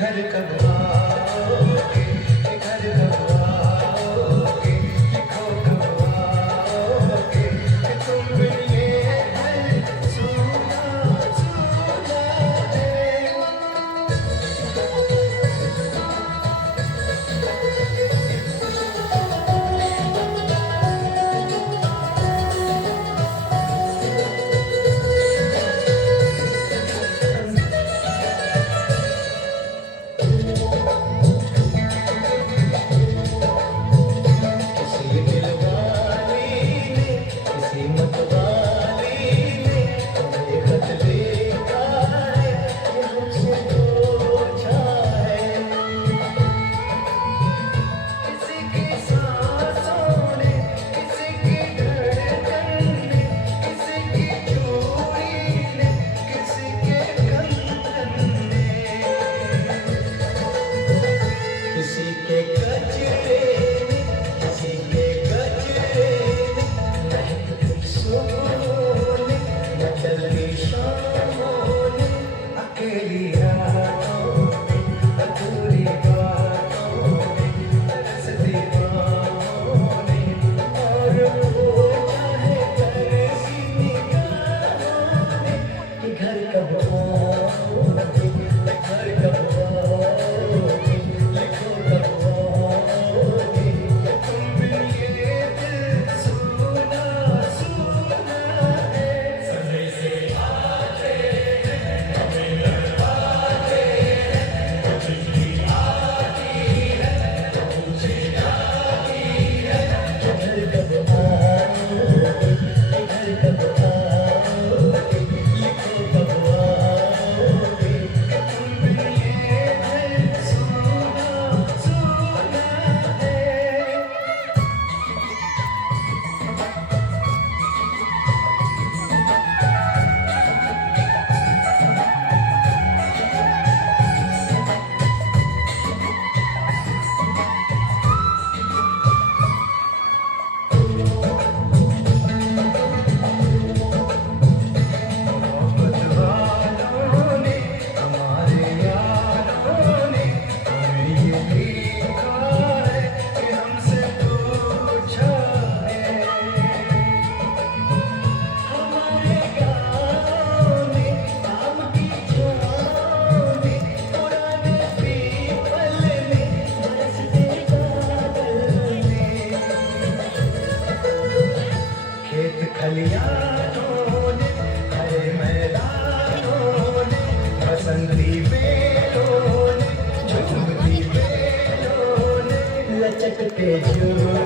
घर कब आओगे, घर कब आओगे, लिखो कब आओगे, तुम ये घर सुना सुना है। किसी दिलवाली ने, किसी मतवाली ने ये खत लिखा है, ये हमसे पूछा है। किसी की सांसों ने, किसी की धड़कन ने, किसी की चूड़ी ने, किसी के कंगन ने, किसी के गजरे ने, किसी के गजरे ने, महकती सुबहों ने, मचलती शामों ने, अकेली रातों में, अधूरी बातों में, तरसती बाहों में, और वो चाहे तरसी निगाहों में, कि घर कब आओगे, घर कब आओगे, लिखो कब आओगे, तुम बिन ये दिल सुना सुना है। समय से आते हैं, हमें लड़वाते हैं, जिंदगी आती है, मुझे आती है। घर कब आओगे, घर कब आओगे, लिखो कब आओगे, तुम बिन ये दिल सुना सुना है। मोहब्बत वालों ने, हमारे यारों ने, हमें ये लिखा है कि हमसे पूछा है। हमारे गाँव में आम की छाँव में, पुराने पीपल में, बरसते बादल में, खेत खलियानों ने, हरे मैदानों ने, बसंती बेलों ने, झूमती बेलों ने, लचकते झूले